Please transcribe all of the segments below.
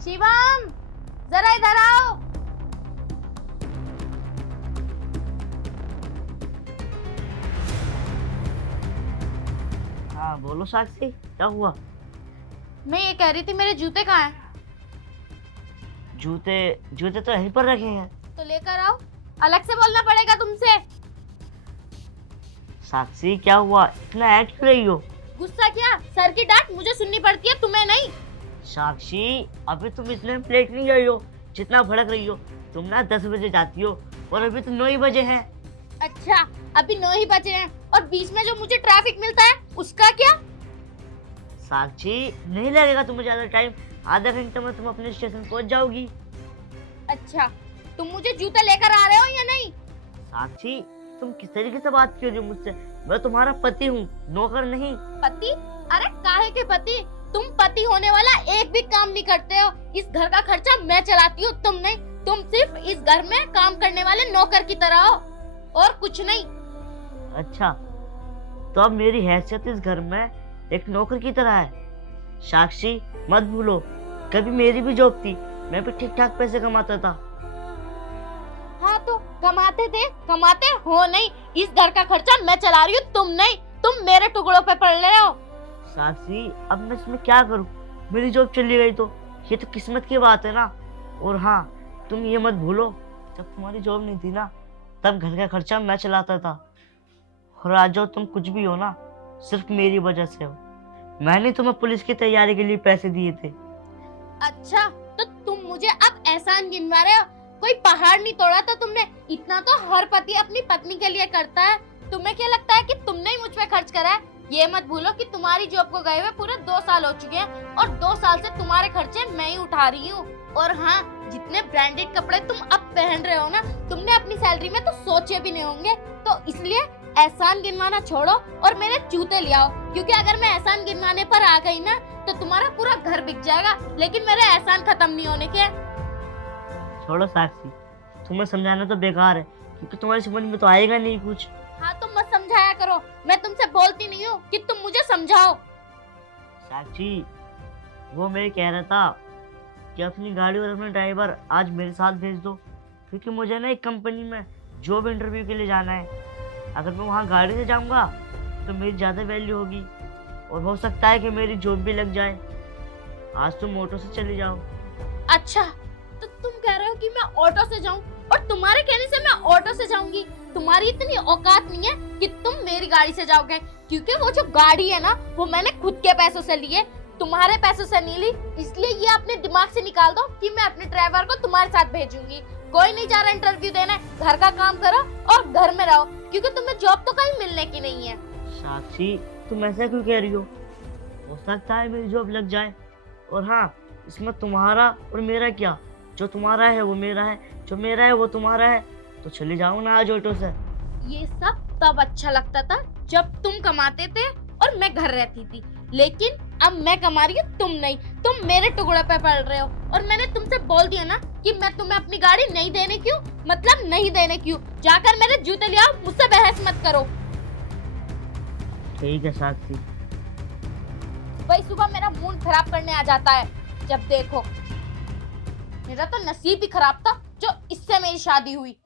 शिवम, जरा इधर आओ। हाँ बोलो साक्षी, क्या हुआ? मैं ये कह रही थी मेरे जूते कहाँ हैं? जूते जूते तो यहीं पर रखे हैं। तो लेकर आओ। अलग से बोलना पड़ेगा तुमसे। साक्षी क्या हुआ, इतना एक्ट क्यों रही हो? गुस्सा क्या? सर की डांट मुझे सुननी पड़ती है, तुम्हें नहीं। साक्षी अभी तुम इतने प्लेट नहीं गई हो जितना भड़क रही हो। तुम ना 10 बजे जाती हो और अभी तो 9 ही बजे हैं। अच्छा, अभी 9 ही बजे हैं और बीच में जो मुझे ट्रैफिक मिलता है उसका क्या? साक्षी नहीं लगेगा तुम्हें ज्यादा टाइम, आधा घंटे में तुम अपने स्टेशन पहुंच जाओगी। अच्छा, तुम मुझे जूते लेकर आ रहे हो या नहीं? साक्षी तुम किस तरीके से बात कर रही हो मुझसे? मैं तुम्हारा पति हूँ, नौकर नहीं। पति? अरे काहे के पति? तुम पति होने वाला एक भी काम नहीं करते हो। इस घर का खर्चा मैं चलाती हूँ, तुम नहीं। तुम सिर्फ इस घर में काम करने वाले नौकर की तरह हो और कुछ नहीं। अच्छा, तो अब मेरी हैसियत इस घर में एक नौकर की तरह है। साक्षी मत भूलो, कभी मेरी भी जॉब थी, मैं भी ठीक ठाक पैसे कमाता था। हाँ तो कमाते थे, कमाते हो नहीं। इस घर का खर्चा मैं चला रही हूँ, तुम नहीं। तुम मेरे टुकड़ों पे पड़ रहे हो। साक्षी अब मैं इसमें क्या करूं? मेरी जॉब चली गई तो ये तो किस्मत की बात है ना। और हाँ, तुम ये मत भूलो, जब तुम्हारी जॉब नहीं थी ना तब घर का खर्चा मैं चलाता था। और आज जो तुम कुछ भी हो ना, सिर्फ मेरी वजह से हो। मैंने तुम्हें पुलिस की तैयारी के लिए पैसे दिए थे। अच्छा, तो तुम मुझे अब एहसान गिनवा रहे हो? कोई पहाड़ नहीं तोड़ा था तुमने। इतना तो हर पति अपनी पत्नी के लिए करता है। तुम्हें क्या लगता है कि तुमने ही मुझ पे खर्च करा है? ये मत भूलो कि तुम्हारी जॉब को गए हुए पूरे 2 साल हो चुके हैं और 2 साल से तुम्हारे खर्चे मैं ही उठा रही हूँ। और हाँ, जितने ब्रांडेड कपड़े तुम अब पहन रहे हो ना, तुमने अपनी सैलरी में तो सोचे भी नहीं होंगे। तो इसलिए एहसान गिनवाना छोड़ो और मेरे जूते ले आओ, क्योंकि अगर मैं एहसान गिनवाने पर आ गई ना तो तुम्हारा पूरा घर बिक जाएगा, लेकिन मेरे एहसान खत्म नहीं होने के। छोड़ो साक्षी, तुम्हें समझाना तो बेकार है क्योंकि तुम्हारी समझ में तो आएगा नहीं कुछ। हाँ तो मत समझाया करो, मैं तुमसे बोलती नहीं हूँ कि तुम मुझे समझाओ। साक्षी वो मैं कह रहा था कि अपनी गाड़ी और अपना ड्राइवर आज मेरे साथ भेज दो, क्योंकि मुझे ना एक कंपनी में जॉब इंटरव्यू के लिए जाना है। अगर मैं वहाँ गाड़ी से जाऊँगा तो मेरी ज़्यादा वैल्यू होगी और हो सकता है कि मेरी जॉब भी लग जाए। आज तुम ऑटो से चले जाओ। अच्छा, तो तुम कह रहे हो कि मैं ऑटो से जाऊं और तुम्हारे कहने से मैं ऑटो से जाऊंगी? तुम्हारी इतनी औकात नहीं है कि तुम मेरी गाड़ी से जाओगे, क्योंकि वो जो गाड़ी है ना वो मैंने खुद के पैसों से ली है, तुम्हारे पैसों से नहीं ली। इसलिए ये अपने दिमाग से निकाल दो कि मैं अपने ड्राइवर को तुम्हारे साथ भेजूंगी। कोई नहीं जा रहा इंटरव्यू देने, घर का काम करो और घर में रहो, क्योंकि तुम्हें जॉब तो कहीं मिलने की नहीं है। साक्षी तुम ऐसा क्यों कह रही हो सकता है मेरी जॉब लग जाए। और हाँ, इसमें तुम्हारा और मेरा क्या? जो तुम्हारा है वो मेरा है, जो मेरा है वो तुम्हारा है। तो चले जाओ ना आज ऑटो से। ये सब तब अच्छा लगता था जब तुम कमाते थे और मैं घर रहती थी, लेकिन अब मैं कमा रही हूँ, तुम नहीं। तुम मेरे टुकड़े पे पड़ रहे हो और मैंने तुमसे बोल दिया ना कि मैं तुम्हें अपनी गाड़ी नहीं देने क्यों, मतलब नहीं देने क्यों। जाकर मेरे जूते ले आओ, मुझसे बहस मत करो। ठीक है साक्षी। वही सुबह मेरा मूड खराब करने आ जाता है जब देखो। मेरा तो नसीब ही खराब था जो इससे मेरी शादी हुई।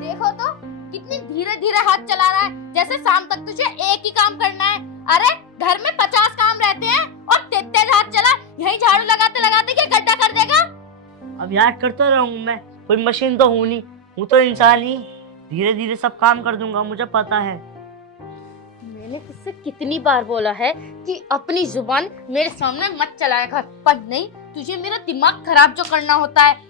देखो तो कितनी धीरे धीरे हाथ चला रहा है, जैसे शाम तक तुझे एक ही काम करना है। अरे घर में 50 काम रहते हैं और तेज तेज हाथ चला, यही झाड़ू लगाते लगाते क्या गड्ढा कर देगा? अब याद करता रहूं मैं, कोई मशीन तो हूं नहीं, हूं तो इंसान ही। धीरे धीरे सब काम कर दूंगा, मुझे पता है। मैंने तुझसे कितनी बार बोला है कि अपनी जुबान मेरे सामने मत चलाया कर, पर नहीं, तुझे मेरा दिमाग खराब जो करना होता है।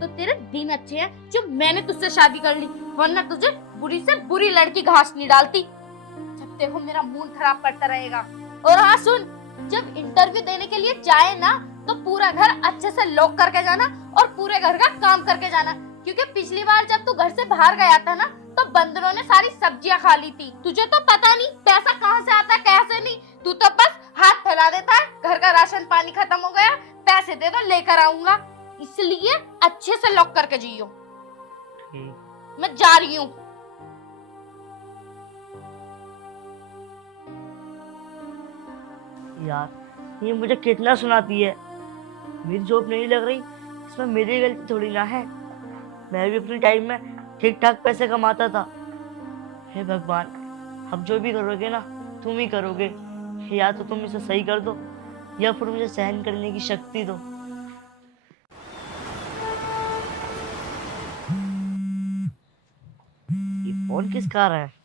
तो तेरे दिन अच्छे हैं जो मैंने तुझसे शादी कर ली, वरना तुझे बुरी से बुरी लड़की घास नहीं डालती। जब देखो मेरा मूड खराब करता रहेगा। और हाँ सुन, जब इंटरव्यू देने के लिए जाए ना तो पूरा घर अच्छे से लॉक करके जाना और पूरे घर का काम करके जाना, क्योंकि पिछली बार जब तू घर से बाहर गया था ना तो बंदरों ने सारी सब्जियां खा ली थी। तुझे तो पता नहीं पैसा कहाँ से आता है कैसे नहीं, तू तो बस हाथ फैला देता है, घर का राशन पानी खत्म हो गया, पैसे दे दो लेकर आऊंगा। इसलिए अच्छे से लॉक करके जियो। ठीक। मैं जा रही हूँ। यार ये मुझे कितना सुनाती है। मेरी जॉब नहीं लग रही, इसमें मेरी गलती थोड़ी ना है। मैं भी अपने टाइम में ठीक ठाक पैसे कमाता था। हे भगवान, अब जो भी करोगे ना तुम ही करोगे। या तो तुम इसे सही कर दो या फिर मुझे सहन करने की शक्ति दो। ये फोन किसका आ रहा है?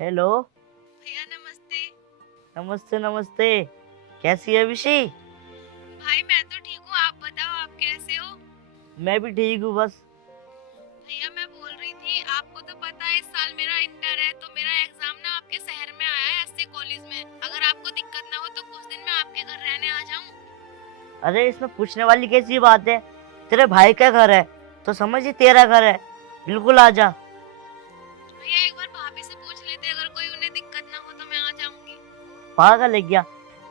हेलो। भैया नमस्ते। नमस्ते नमस्ते। कैसी है विशी? भाई मैं तो ठीक हूँ, आप बताओ आप कैसे हो? मैं भी ठीक हूँ बस। भैया मैं बोल रही थी, आपको तो पता है इस साल मेरा इंटर है, तो मेरा एग्जाम ना आपके शहर में आया है एससी कॉलेज में। अगर आपको दिक्कत ना हो तो कुछ दिन मैं आपके घर रहने आ जाऊँ। अरे इसमें पूछने वाली कैसी बात है? तेरे भाई का घर है तो समझ ही तेरा घर है। बिल्कुल आ जा। भैया एक बार भाभी से पूछ लेते, अगर कोई उन्हें दिक्कत ना हो तो मैं आ जाऊंगी। पागल है क्या?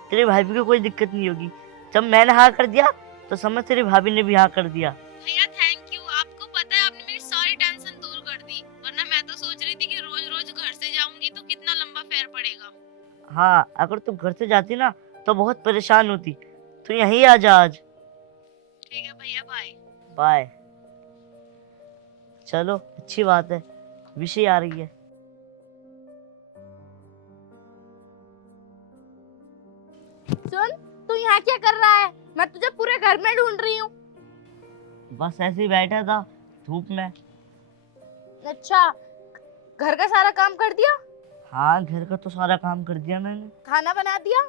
तेरी भाभी को कोई दिक्कत नहीं होगी। जब मैंने हाँ कर दिया तो समझ तेरी भाभी ने भी हाँ कर दिया। भैया थैंक यू, आपको पता है आपने मेरी सारी टेंशन दूर कर दी, वरना मैं तो सोच रही थी कि रोज रोज घर से जाऊंगी तो कितना लंबा फेर पड़ेगा। हाँ, अगर तू घर से जाती ना तो बहुत परेशान होती। तू यहीं आ जा आज। ठीक है भैया, बाय। बाय। चलो अच्छी बात है, विषय आ रही है। सुन, तू यहाँ क्या कर रहा है? मैं तुझे पूरे घर में ढूंढ रही हूँ। बस ऐसे ही बैठा था धूप में। अच्छा, घर का सारा काम कर दिया? हाँ, घर का तो सारा काम कर दिया मैंने। खाना बना दिया?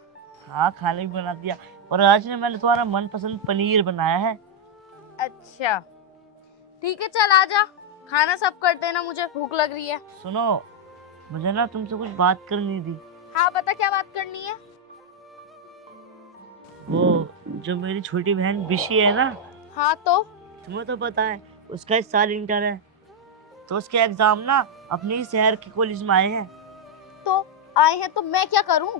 हाँ, खाना भी बना दिया। और आज ने मैंने तुम्हारा मनपसंद पनीर बनाया है। अच्छा ठीक है, चल आजा, खाना सब कर देना, मुझे भूख लग रही है। सुनो, मुझे ना तुमसे कुछ बात करनी थी। हाँ बता, क्या बात करनी है? वो जो मेरी छोटी बहन बिशी है ना, हाँ तो? तुम्हें तो पता है उसका इस साल इंटर है। तो उसके एग्जाम ना अपने ही शहर के कॉलेज में आए हैं। तो आए हैं तो मैं क्या करूं?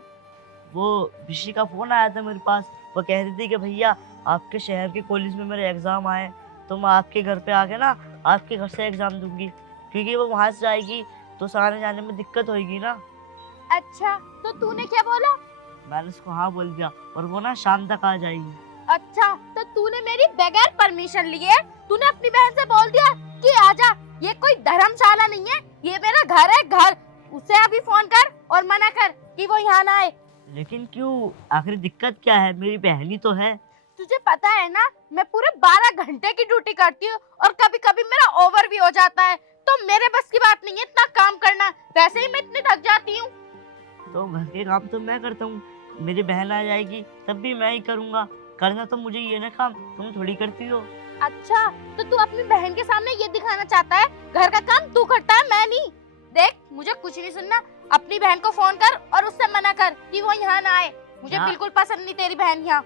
वो बिशी का फोन आया था मेरे पास। वो कह रही थी कि भैया आपके शहर के कॉलेज में मेरे एग्जाम आए, तो मैं आपके घर पे आके ना आपके घर से एग्जाम दूंगी, क्योंकि वो वहां से जाएगी तो उसे आने जाने में दिक्कत होगी ना। अच्छा, तो तूने क्या बोला? मैंने उसको हाँ बोल दिया और वो ना शाम तक आ जाएगी। अच्छा, तो तूने मेरी बगैर परमिशन लिए तूने अपनी बहन से बोल दिया कि आजा? ये कोई धर्मशाला नहीं है, ये मेरा घर है, घर। उसे अभी फोन कर और मना कर कि वो यहाँ ना आए। लेकिन क्यों? आखिर दिक्कत क्या है? मेरी बहन ही तो है। तुझे पता है ना, मैं पूरे 12 घंटे की ड्यूटी करती हूँ और कभी कभी मेरा ओवर भी हो जाता है, तो मेरे बस की बात नहीं है इतना काम करना। वैसे ही मैं इतनी थक जाती हूँ। तो घर के काम तो मैं करता हूँ, मेरी बहन आ जाएगी तब भी मैं ही करूँगा। करना तो मुझे ये ना काम, तुम थोड़ी करती हो। अच्छा, तो तू अपनी बहन के सामने ये दिखाना चाहता है घर का काम तू करता है, मैं नहीं? देख, मुझे कुछ नहीं सुनना। अपनी बहन को फोन कर और उससे मना कर कि वो यहाँ ना आए। मुझे यार- बिल्कुल पसंद नहीं तेरी बहन यहाँ।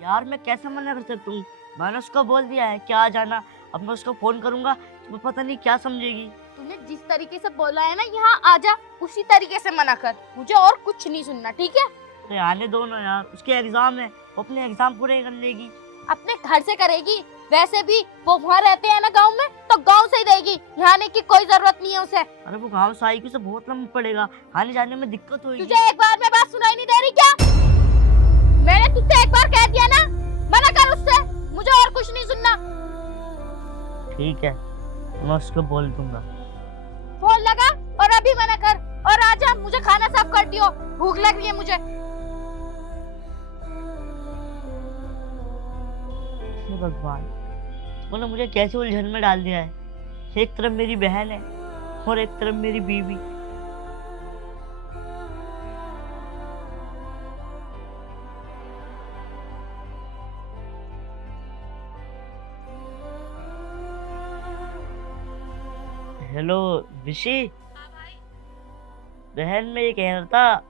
यार मैं कैसे मना कर सकता हूँ? मैंने उसको बोल दिया है कि आ जाना। अब मैं उसको फोन करूंगा तो वो पता नहीं क्या समझेगी। तूने जिस तरीके से बोला है ना यहाँ आजा, उसी तरीके से मना कर। मुझे और कुछ नहीं सुनना, ठीक है? तो आने दो ना यार, उसके एग्जाम है, वो अपने एग्जाम पूरे कर लेगी। अपने घर से करेगी। वैसे भी वो वहाँ रहते हैं ना गांव में, तो गांव से ही देगी, यहाँ आने की कोई जरूरत नहीं है उसे। अरे वो गाँव से आएगी तो बहुत लंबा पड़ेगा, आने जाने में दिक्कत होगी। तुझे एक बार में बात सुनाई नहीं दे रही क्या? मैंने तुझसे एक बार कह दिया ना, मना कर उससे, मुझे और कुछ नहीं सुनना। ठीक है, मैं उसको बोल दूंगा। फोन लगा और अभी मना कर और आजा, मुझे खाना साफ कर दियो, भूख लग रही है मुझे। हे भगवान, तूने मुझे कैसे उलझन में डाल दिया है। एक तरफ मेरी बहन है और एक तरफ मेरी बीवी। हेलो विशी। हाँ भाई। बहन, मैं ये कह रहा था,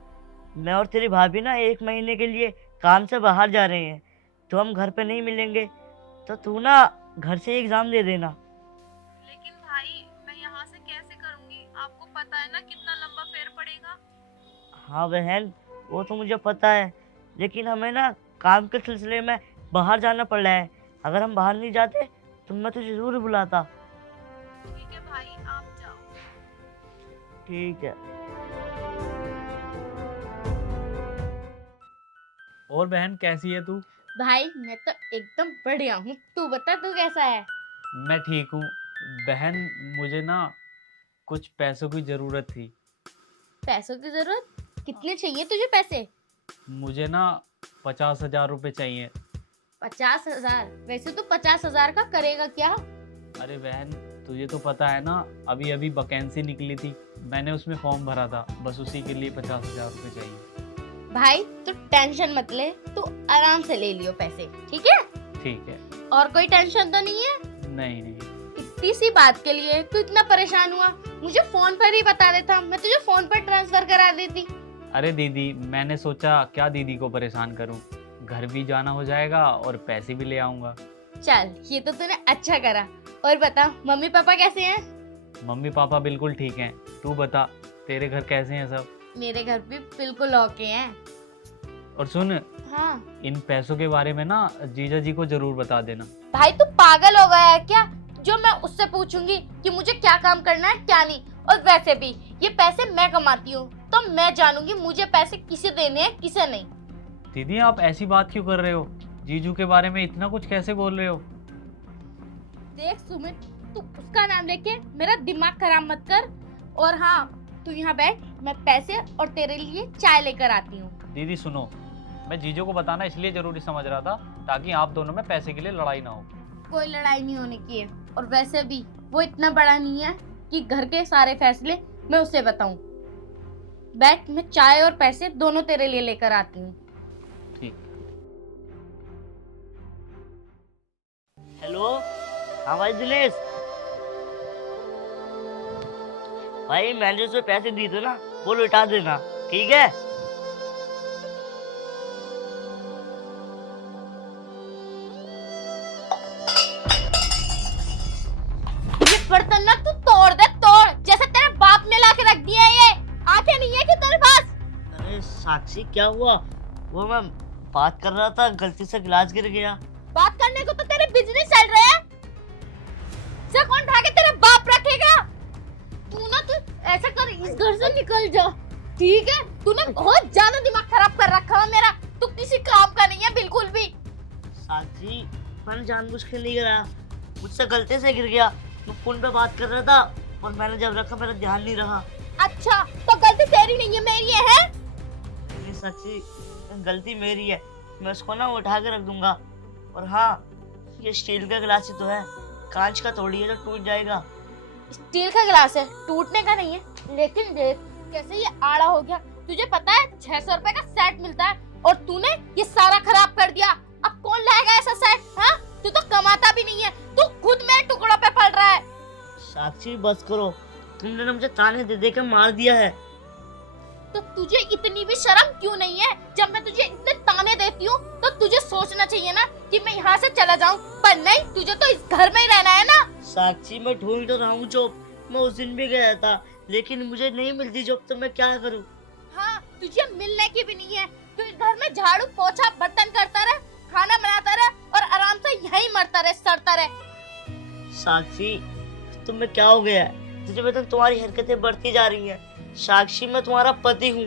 मैं और तेरी भाभी ना 1 महीने के लिए काम से बाहर जा रहे हैं, तो हम घर पे नहीं मिलेंगे। तो तू ना घर से एग्जाम दे देना। लेकिन भाई मैं यहाँ से कैसे करूँगी, आपको पता है ना कितना लंबा फेर पड़ेगा। हाँ बहन, वो तो मुझे पता है, लेकिन हमें ना काम के सिलसिले में बाहर जाना पड़ रहा है। अगर हम बाहर नहीं जाते तो मैं तुझे जरूर बुलाता। ठीक है भाई, आप जाओ। ठीक है। और बहन कैसी है तू? भाई मैं तो एकदम बढ़िया हूँ, तू बता तू कैसा है? मैं ठीक हूँ। बहन, मुझे ना कुछ पैसों की ज़रूरत थी। पैसों की जरूरत? कितने चाहिए तुझे पैसे? मुझे ना 50,000 रुपये चाहिए। 50,000? वैसे तो 50,000 का करेगा क्या? अरे बहन, तुझे तो पता है ना, अभी अभी वैकेंसी निकली थी, मैंने उसमें फॉर्म भरा था, बस उसी के लिए 50,000 रुपये चाहिए। भाई तू टेंशन मत ले, तू आराम से ले लियो पैसे, ठीक है? ठीक है। और कोई टेंशन तो नहीं है? नहीं नहीं। इतनी सी बात के लिए तू इतना परेशान हुआ? मुझे फोन पर ही बता देता, मैं तुझे फोन पर ट्रांसफर करा देती। अरे दीदी, मैंने सोचा क्या दीदी को परेशान करूं, घर भी जाना हो जाएगा और पैसे भी ले आऊंगा। चल ये तो तूने अच्छा करा। और बता मम्मी पापा कैसे हैं? मम्मी पापा बिल्कुल ठीक हैं। तू बता, तेरे घर कैसे हैं सब? मेरे घर भी बिल्कुल ओके हैं। और सुन, हाँ इन पैसों के बारे में ना जीजा जी को जरूर बता देना। भाई तू पागल हो गया है क्या, जो मैं उससे पूछूंगी कि मुझे क्या काम करना है क्या नहीं? और वैसे भी ये पैसे मैं कमाती हूँ, तो मैं जानूंगी मुझे पैसे किसे देने हैं किसे नहीं। दीदी, आप ऐसी बात क्यों कर रहे हो? जीजू के बारे में इतना कुछ कैसे बोल रहे हो? देख सुमित, तू उसका नाम लेके मेरा दिमाग खराब मत कर। और हाँ तू यहाँ बैठ, मैं पैसे और तेरे लिए चाय लेकर आती हूँ। दीदी सुनो, मैं जीजू को बताना इसलिए जरूरी समझ रहा था ताकि आप दोनों में पैसे के लिए लड़ाई ना हो। कोई लड़ाई नहीं होने की है, और वैसे भी वो इतना बड़ा नहीं है कि घर के सारे फैसले मैं उसे बताऊं। बैठ, मैं चाय और पैसे दोनों तेरे लिए लेकर आती हूँ। ठीक। हेलो, हाँ भाई दिनेश भाई, मैंने उसमें पैसे दिए थे ना, वो लौटा देना, ठीक है? ये बर्तन ना तू तोड़ दे, तोड़, जैसे तेरे बाप ने ला के रख दिया है। ये आंखें नहीं है कि तेरे पास? अरे साक्षी, क्या हुआ? वो मैं बात कर रहा था, गलती से गिलास गिर गया। बात करने को तो तेरे बिजनेस चल रहे हैं, से कौन उठा के तेरे बाप रखेगा? तू ऐसा कर, इस घर से निकल जा, ठीक है? तूने बहुत ज्यादा दिमाग खराब कर रखा है मेरा, तू किसी काम का नहीं है बिल्कुल भी। साक्षी, मैंने जानबूझ के नहीं गिराया, मुझसे गलती से गिर गया। मैं फोन पे बात कर रहा था और मैंने जब रखा मेरा ध्यान नहीं रहा। अच्छा, तो गलती तेरी नहीं है मेरी है? नहीं साक्षी, गलती मेरी है, मैं उसको ना उठा के रख दूंगा। और हाँ, ये स्टील का गिलास ही तो है, कांच का थोड़ी है जो टूट जाएगा। स्टील का गिलास है, टूटने का नहीं है। लेकिन देख कैसे ये आड़ा हो गया। तुझे पता है 600 रुपए का सेट मिलता है और तूने ये सारा खराब कर दिया। अब कौन लाएगा ऐसा सेट? हाँ, तू तो कमाता भी नहीं है, तू खुद में टुकड़ों पे पड़ रहा है। साक्षी बस करो, तुमने ना मुझे ताने दे दे के मार दिया है। तो तुझे इतनी भी शर्म क्यों नहीं है? जब मैं तुझे इतने ताने देती हूँ तो तुझे सोचना चाहिए ना कि मैं यहाँ से चला जाऊँ, पर नहीं, तुझे तो इस घर में ही रहना है ना। साक्षी, मैं ढूंढ तो रहा हूँ जॉब, मैं उस दिन भी गया था, लेकिन मुझे नहीं मिलती जॉब, तो मैं क्या करूँ? हाँ, तुझे मिलने की भी नहीं है। तू इस घर में झाड़ू पोछा बर्तन करता रहे, खाना बनाता रहे और आराम से यहीं मरता रहे, सड़ता रहे। साक्षी, तुम्हें क्या हो गया है? तुझे पता तुम्हारी हरकतें बढ़ती जा रही हैं। साक्षी, मैं तुम्हारा पति हूँ।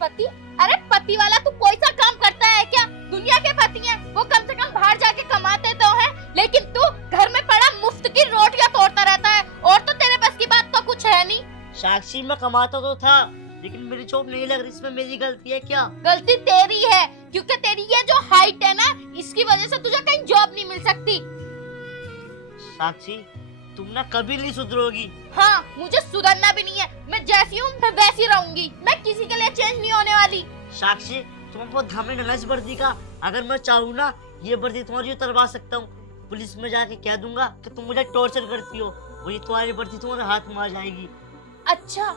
पति? अरे पति वाला तू कोई सा काम करता है क्या? दुनिया के पति हैं, वो कम से कम बाहर जाके कमाते तो हैं, लेकिन तू घर में पड़ा मुफ्त की रोटियां तोड़ता रहता है, और तो तेरे बस की बात तो कुछ है नहीं। साक्षी, मैं कमाता तो था, लेकिन मेरी जॉब नहीं लग रही, इसमें मेरी गलती है क्या? गलती तेरी है, क्योंकि तेरी ये जो हाइट है ना, इसकी वजह से तुझे कहीं जॉब नहीं मिल सकती। साक्षी, तुम ना कभी नहीं सुधरोगी। हाँ, मुझे सुधरना भी नहीं है, मैं जैसी हूँ मैं वैसी रहूंगी, मैं किसी के लिए चेंज नहीं होने वाली। साक्षी, तुम बहुत घमंड है ना इस वर्दी का। अगर मैं चाहूँ ना, ये वर्दी तुम्हारी उतरवा सकता हूँ। पुलिस में जाके कह दूंगा कि तुम मुझे टॉर्चर करती हो, और ये तुम्हारी वर्दी तुम्हारे हाथ में आ जाएगी। अच्छा,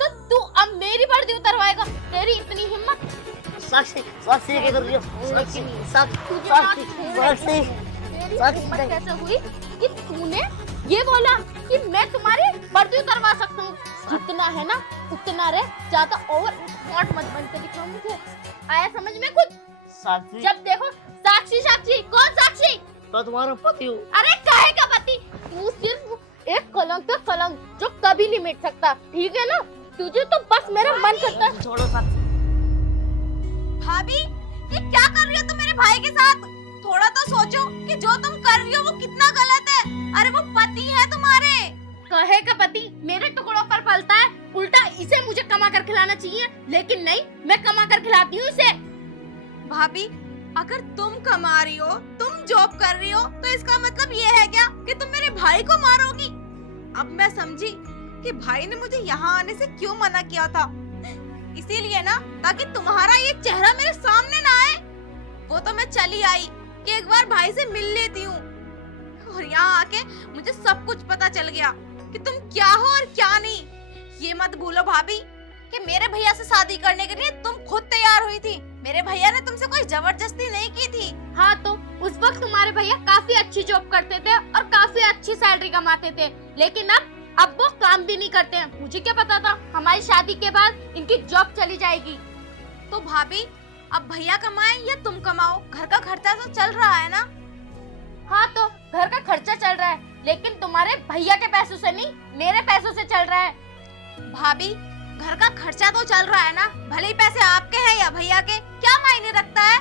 तो तू अब मेरी वर्दी उतरवाएगा? तेरी इतनी हिम्मत? साक्षी, साक्षी, ये क्या कर रही हो? साक्षी, साक्षी, साक्षी, साक्षी, तेरी हिम्मत कैसे हुई कि तूने ये बोला कि मैं तुम्हारी वर्दी उतरवा सकता हूँ? जितना है ना उतना रहे, ज्यादा ओवर स्मार्ट मत बन के दिखाओ मुझे। आया समझ में कुछ? साक्षी, जब देखो साक्षी साक्षी, कौन साक्षी? मैं तुम्हारा पति हूँ। अरे काहे का पति? तू सिर्फ एक कलंक है, कलंक जो कभी नहीं मिट सकता, ठीक है ना? तुझे तो बस मेरा मन करता है। छोड़ो साक्षी। भाभी, ये क्या भाई के साथ? थोड़ा तो सोचो कि जो तुम कर रही हो वो कितना गलत है। अरे वो पति है तुम्हारे। कहे का पति मेरे टुकड़ों पर पलता है, उल्टा इसे मुझे कमा कर खिलाना चाहिए, लेकिन नहीं, मैं कमा कर खिलाती हूँ इसे। भाभी, अगर तुम कमा रही हो, तुम जॉब कर रही हो, तो इसका मतलब ये है क्या कि तुम मेरे भाई को मारोगी? अब मैं समझी कि भाई ने मुझे यहाँ आने से क्यों मना किया था। इसीलिए ना, ताकि तुम्हारा ये चेहरा मेरे सामने ना आए। वो तो मैं चली आई कि एक बार भाई से मिल लेती हूँ, और यहाँ आके मुझे सब कुछ पता चल गया कि तुम क्या हो और क्या नहीं। ये मत भूलो भाभी कि मेरे भैया से शादी करने के लिए तुम खुद तैयार हुई थी। मेरे भैया ने तुमसे कोई जबरदस्ती नहीं की थी। हाँ, तो उस वक्त तुम्हारे भैया काफी अच्छी जॉब करते थे और काफी अच्छी सैलरी कमाते थे, लेकिन अब वो काम भी नहीं करते हैं। मुझे क्या पता था हमारी शादी के बाद इनकी जॉब चली जाएगी। तो भाभी, अब भैया कमाए या तुम कमाओ, घर का खर्चा तो चल रहा है ना। हाँ, तो घर का खर्चा चल रहा है, लेकिन तुम्हारे भैया के पैसों से नहीं, मेरे पैसों से चल रहा है। भाभी, घर का खर्चा तो चल रहा है ना, भले ही पैसे आपके हैं या भैया के, क्या मायने रखता है।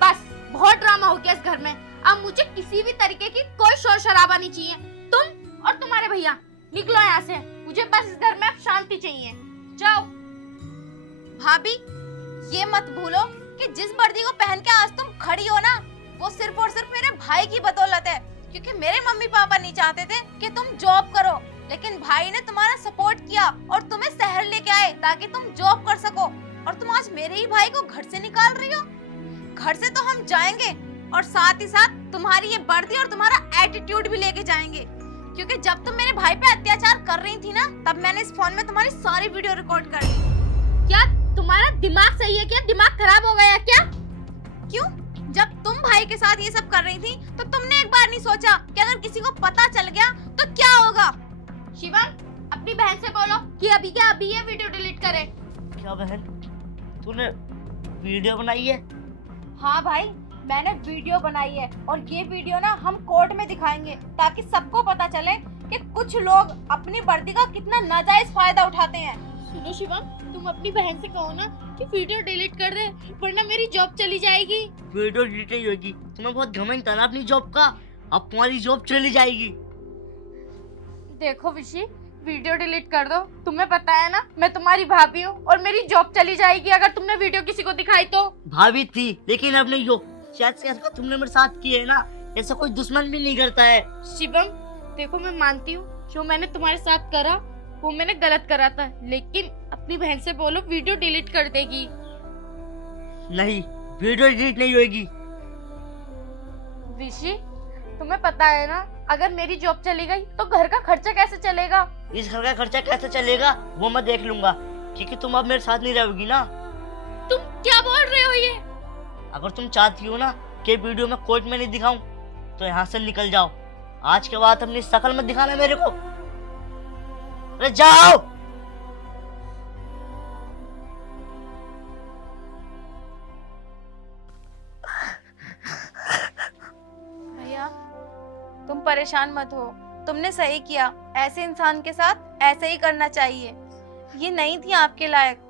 बस बहुत ड्रामा हो गया इस घर में। अब मुझे किसी भी तरीके की कोई शोर शराबा नहीं चाहिए। तुम और तुम्हारे भैया निकलो यहाँ से। मुझे बस इस घर में अब शांति चाहिए। जाओ। भाभी, ये मत भूलो कि जिस वर्दी को पहन के आज तुम खड़ी हो ना, वो सिर्फ और सिर्फ मेरे भाई की बदौलत है। क्योंकि मेरे मम्मी पापा नहीं चाहते थे कि तुम जॉब करो, लेकिन भाई ने तुम्हारा सपोर्ट किया और तुम्हें शहर लेके आए ताकि तुम जॉब कर सको। और तुम आज मेरे ही भाई को घर से निकाल रही हो। घर से तो हम जाएंगे, और साथ ही साथ तुम्हारी ये वर्दी और तुम्हारा एटीट्यूड भी लेके जाएंगे। क्योंकि जब तुम मेरे भाई पे अत्याचार कर रही थी ना, तब मैंने इस फोन में तुम्हारी सारी वीडियो रिकॉर्ड कर ली। क्या तुम्हारा दिमाग सही है क्या? दिमाग खराब हो गया क्या? क्यों? जब तुम भाई के साथ ये सब कर रही थी, तो तुमने एक बार नहीं सोचा कि अगर किसी को पता चल गया तो क्या होगा? शिवम, अपनी बहन से बोलो कि अभी क्या अभी ये वीडियो डिलीट करे। क्या बहन, तूने वीडियो बनाई है? हाँ भाई, मैंने वीडियो बनाई है, और ये वीडियो ना हम कोर्ट में दिखाएंगे ताकि सबको पता चले कि कुछ लोग अपनी वर्दी का कितना नाजायज फायदा उठाते हैं। सुनो शिवम, तुम अपनी बहन से कहो ना कि वीडियो डिलीट कर दे, वरना मेरी जॉब चली जाएगी। वीडियो डिलीट नहीं होगी। तुम्हें बहुत घमंड था ना अपनी जॉब का, अब तुम्हारी जॉब चली जाएगी। देखो विशी, वीडियो डिलीट कर दो। तुम्हें पता है ना मैं तुम्हारी भाभी हूँ, और मेरी जॉब चली जाएगी अगर तुमने वीडियो किसी को दिखाई तो। भाभी थी, लेकिन अब नहीं हो। शायद से ऐसा तुमने मेरे साथ किया है ना, ऐसा कोई दुश्मन भी नहीं करता है। शिवम, देखो मैं मानती हूँ जो मैंने तुम्हारे साथ करा वो मैंने गलत करा था, लेकिन अपनी बहन से बोलो वीडियो डिलीट कर देगी। नहीं, वीडियो डिलीट नहीं होगी। विशी, तुम्हें पता है ना अगर मेरी जॉब चली गई तो घर का खर्चा कैसे चलेगा? इस घर का खर्चा कैसे चलेगा वो मैं देख लूंगा, क्योंकि तुम अब मेरे साथ नहीं रहोगी ना। तुम क्या बोल रहे हो ये? अगर तुम चाहती हो ना कि वीडियो में कोर्ट में नहीं दिखाऊं, तो यहाँ से निकल जाओ। आज के बाद अपनी शक्ल मत दिखाना मेरे को। अरे जाओ। भैया, तुम परेशान मत हो, तुमने सही किया। ऐसे इंसान के साथ ऐसे ही करना चाहिए। ये नहीं थी आपके लायक।